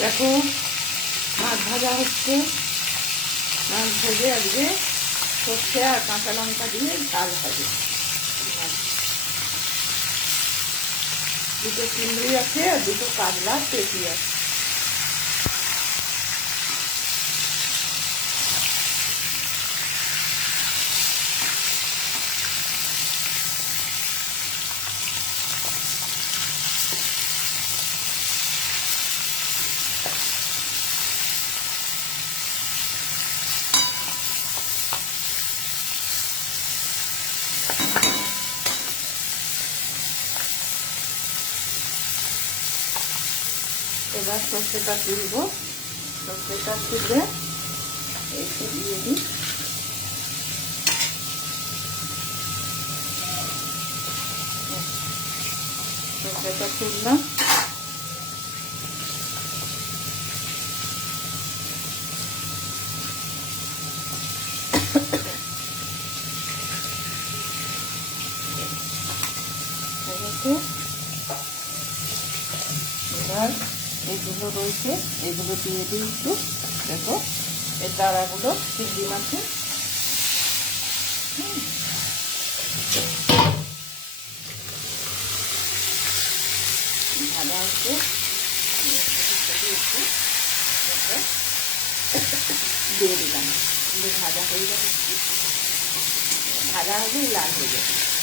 দেখো, মাছ ভাজা হচ্ছে। মাছ ভেজে আজকে সর্ষে আর কাঁচা লঙ্কা দিয়ে ডাল হবে দুটো চিংড়ি আছে আর দুটো কাজলা পেটি আছে। এবার সর্ষেটা তুলব। সর্ষেটা তুলে এইটা দিয়ে দিই। সর্ষেটা তুললাম। এবার এগুলো রয়েছে এগুলো দিয়ে দিই একটু। দেখো, এর দাঁড়াগুলো চিংড়ি মাছে ভাজা হচ্ছে একটু দিয়ে দিলাম। ভাজা হয়ে যাবে ভাজা হলেই লাল হয়ে যাবে।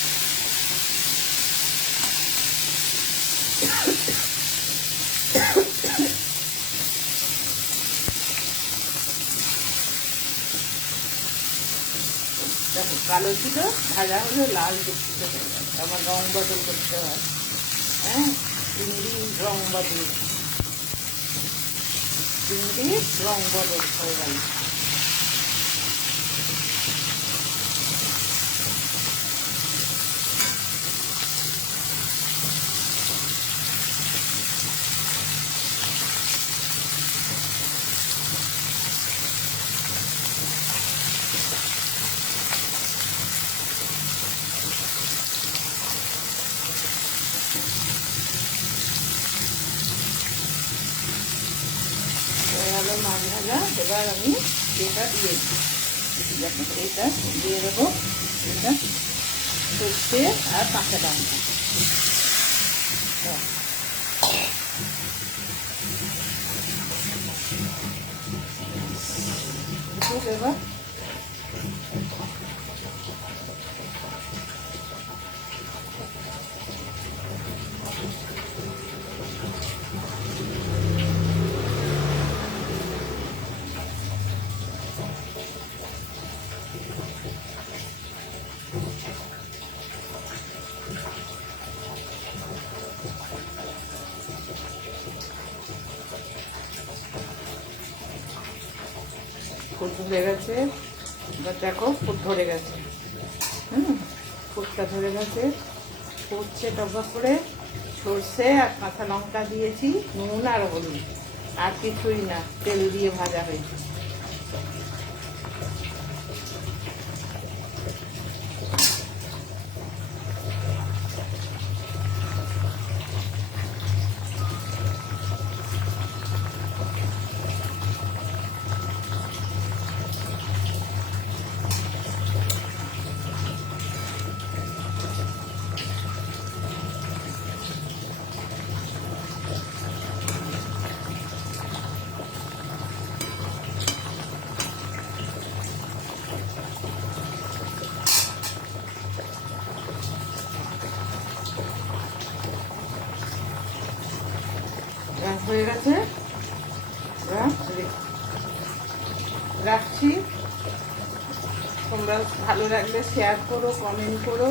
দেখো, কালো ছিল, ভাজা হলে, লাল দেখতে হয়ে যায় আমার রং বদল করতে হয়। হ্যাঁ? চিংড়ি রং বদল। চিংড়ি রং বদল হয়ে গেল। ভালো মাছ ভাজা এবার আমি এটা দিয়ে দেখো এটা দিয়ে দেবো এটা সর্ষে আর কাঁচা লঙ্কা। এবার ধরে গেছে। এবার দেখো, ফুল ধরে গেছে। হুম ফুটটা ধরে গেছে। ফুটছে টকবক করে। সর্ষে আর কাঁচা লঙ্কা দিয়েছি, নুন আর হলুদ। আর কিছুই না, তেল দিয়ে ভাজা হয়েছে। হয়ে গেছে। রাখছি। তোমরা ভালো লাগলে শেয়ার করো কমেন্ট করো।